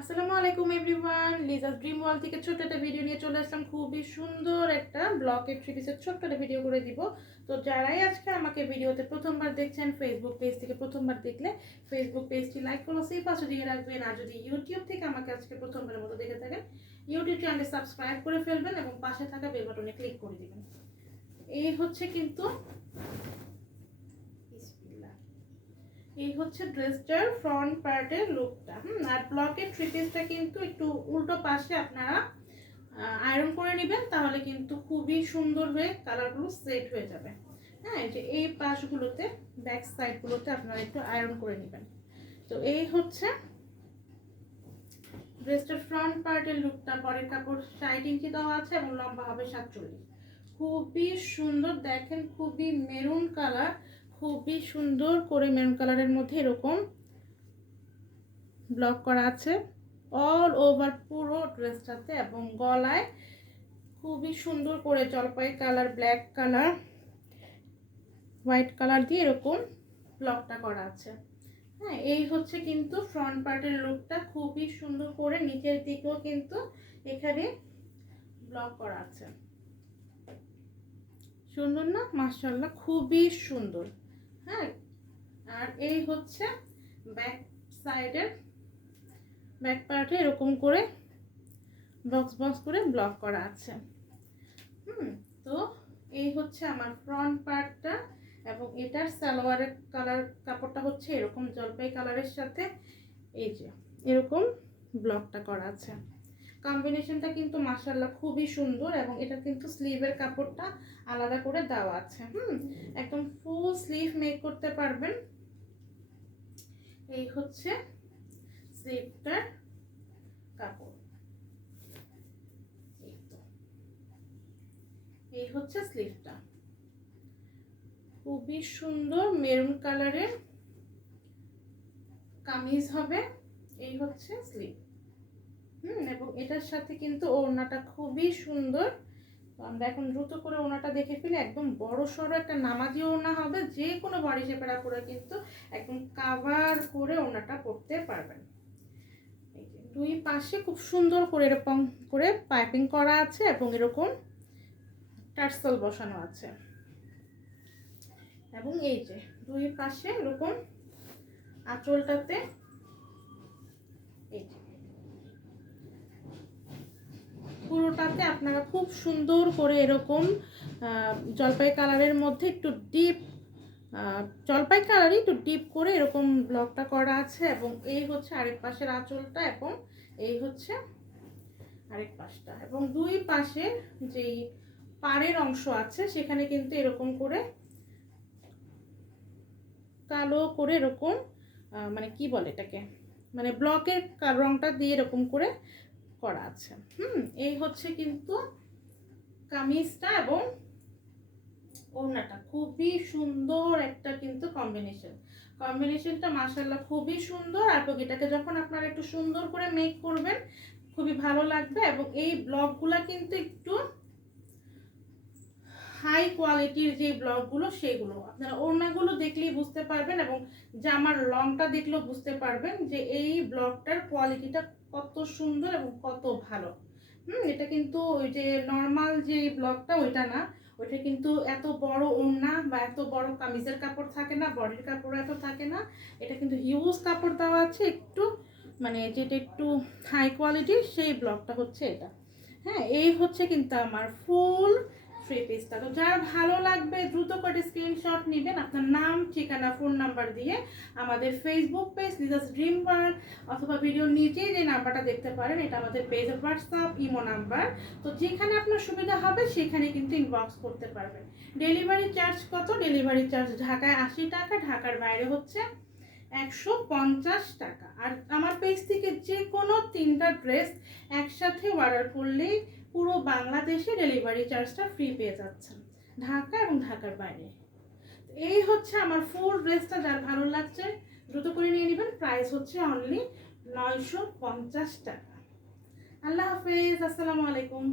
আসসালামু আলাইকুম everyone, Liza's dream world থেকে ছোট্ট একটা ভিডিও নিয়ে চলে আসলাম। খুবই সুন্দর একটা ব্লকের থ্রি পিসের ছোট্ট একটা ভিডিও করে দিব। তো যারাই আজকে আমাকে ভিডিওতে প্রথমবার দেখছেন, ফেসবুক পেজ থেকে প্রথমবার দেখলে ফেসবুক পেজটি লাইক ফলো সেই পাশে দিয়ে রাখবেন। আর যদি ইউটিউব থেকে আমাকে আজকে প্রথমবারের মতো দেখে থাকেন, ইউটিউব চ্যানেলটি সাবস্ক্রাইব করে ফেলবেন এবং পাশে থাকা বেল বাটনে ক্লিক করে দিবেন। এই হচ্ছে কিন্তু এই হচ্ছে ড্রেসটার ফ্রন্ট পার্টের লুকটা। আর ব্লকের থ্রি পিসটা কিন্তু একটু উল্টো পাশে আপনারা আয়রন করে নেবেন, তাহলে কিন্তু খুবই সুন্দর হয়ে কালারগুলো সেট হয়ে যাবে। হ্যাঁ, যে এই পাশগুলোতে ব্যাক সাইডগুলোতে আপনারা একটু আয়রন করে নেবেন। তো এই হচ্ছে ড্রেসটার ফ্রন্ট পার্টের লুকটা। পরের কাপড় 60 ইঞ্চি দেওয়া আছে এবং লম্বা হবে 47। খুবই সুন্দর, দেখেন খুবই মেরুন কালার, খুবই সুন্দর করে মেরুন কালারের মধ্যে এরকম ব্লক করা আছে অল ওভার পুরো ড্রেসটাতে, এবং গলায় খুবই সুন্দর করে জলপাই colour, black colour, white colour দিয়ে এরকম ব্লকটা করা আছে। হ্যাঁ, এই হচ্ছে কিন্তু ফ্রন্ট পার্টের লুকটা। খুবই সুন্দর করে নিচের দিকেও কিন্তু এখানে ব্লক করা আছে। সুন্দর না? মাশাআল্লাহ, খুবই সুন্দর। হ্যাঁ, আর এই হচ্ছে ব্যাক সাইডের ব্যাক পার্টে এরকম করে বক্স বক্স করে ব্লক করা আছে। তো এই হচ্ছে আমার ফ্রন্ট পার্টটা, এবং এটার সালোয়ারের কালার কাপড়টা হচ্ছে এরকম জলপাই কালারের সাথে এই যে এরকম ব্লকটা করা আছে। কম্বিনেশনটা কিন্তু মাশাআল্লাহ খুবই সুন্দর, এবং এটা কিন্তু স্লিভের কাপড়টা আলাদা করে দেওয়া আছে। একদম ফুল স্লিভ মেক করতে পারবেন। এই হচ্ছে স্লিভটার কাপড়, এই হচ্ছে স্লিভটা। খুবই সুন্দর মেরুন কালারের কামিজ হবে। এই হচ্ছে স্লিভ। এবং এটার সাথে কিন্তু ওড়নাটা খুবই সুন্দর। তো আমরা এখন দ্রুত করে ওড়নাটা দেখে ফেলি। একদম বড় সড়ো একটা নামাজি ওড়না হবে, যে কোনো বডি শেপের আপুরা কিন্তু একদম কাভার করে ওড়নাটা পরতে পারবেন। দুই পাশে খুব সুন্দর করে এরকম করে পাইপিং করা আছে এবং এরকম টার্সেল বসানো আছে, এবং এই যে দুই পাশে এরকম আঁচলটাতে এই যে পুরোটাতে আপনারা খুব সুন্দর করে এরকম জলপাই কালারের মধ্যে একটু ডিপ জলপাই কালারই একটু ডিপ করে এরকম ব্লকটা করা আছে। এবং এই হচ্ছে আরেক পাশের আঁচলটা, এবং এই হচ্ছে আরেক পাশটা, এবং দুই পাশে যেই পাড়ের অংশ আছে সেখানে কিন্তু এরকম করে কালো করে এরকম মানে কি বলে এটাকে, মানে ব্লকের রংটা দিয়ে এরকম করে করা আছে। এই হচ্ছে কিন্তু কামিজটা, এবং ওড়নাটা খুবই সুন্দর একটা কিন্তু কম্বিনেশনটা মাশাআল্লাহ খুবই সুন্দর। আর এটাকে যখন আপনারা একটু সুন্দর করে মেক করবেন খুবই ভালো লাগবে। এবং এই ব্লকগুলা কিন্তু একটু হাই কোয়ালিটির যে ব্লকগুলো সেগুলো আপনারা ওড়নাগুলো দেখলেই বুঝতে পারবেন, এবং জামার লংটা দেখলেও বুঝতে পারবেন যে এই ব্লকটার কোয়ালিটিটা কত সুন্দর এবং কত ভালো। এটা কিন্তু ওই যে নর্মাল যে ব্লকটা ওইটা না, ওইটা কিন্তু এত বড় ওড়না বা এত বড় কামিজের কাপড় থাকে না, বডির কাপড় এত থাকে না। এটা কিন্তু হিউজ কাপড় দেওয়া আছে, একটু মানে যেটা একটু হাই কোয়ালিটির সেই ব্লকটা হচ্ছে এটা। হ্যাঁ, এই হচ্ছে কিন্তু আমার ফুল থ্রি পিসটা। তো যার ভালো লাগবে দ্রুত করে স্ক্রিনশট নেবেন, আপনার নাম, ঠিকানা, ফোন নাম্বার দিয়ে আমাদের Facebook page Liza's dream world, অথবা ভিডিওর নিচেই যে নাম্বারটা দেখতে পারেন এটা আমাদের পেজের হোয়াটসঅ্যাপ ইমো নাম্বার। তো যেখানে আপনার সুবিধা হবে সেখানে কিন্তু ইনবক্স করতে পারবেন। ডেলিভারি চার্জ কত? ডেলিভারি চার্জ ঢাকায় 80 টাকা, ঢাকার বাইরে হচ্ছে 150 টাকা। আর আমার পেজ থেকে যে কোনো 3টা ড্রেস একসাথে অর্ডার করলেই পুরো বাংলাদেশে ডেলিভারি চার্জটা ফ্রি পেয়ে যাচ্ছেন, ঢাকা এবং ঢাকার বাইরে। এই হচ্ছে আমার ফুল ড্রেসটা। যার ভালো লাগছে দ্রুত করে নিয়ে নেবেন। প্রাইস হচ্ছে অনলি 950 টাকা। আল্লাহ হাফেজ, আসসালামু আলাইকুম।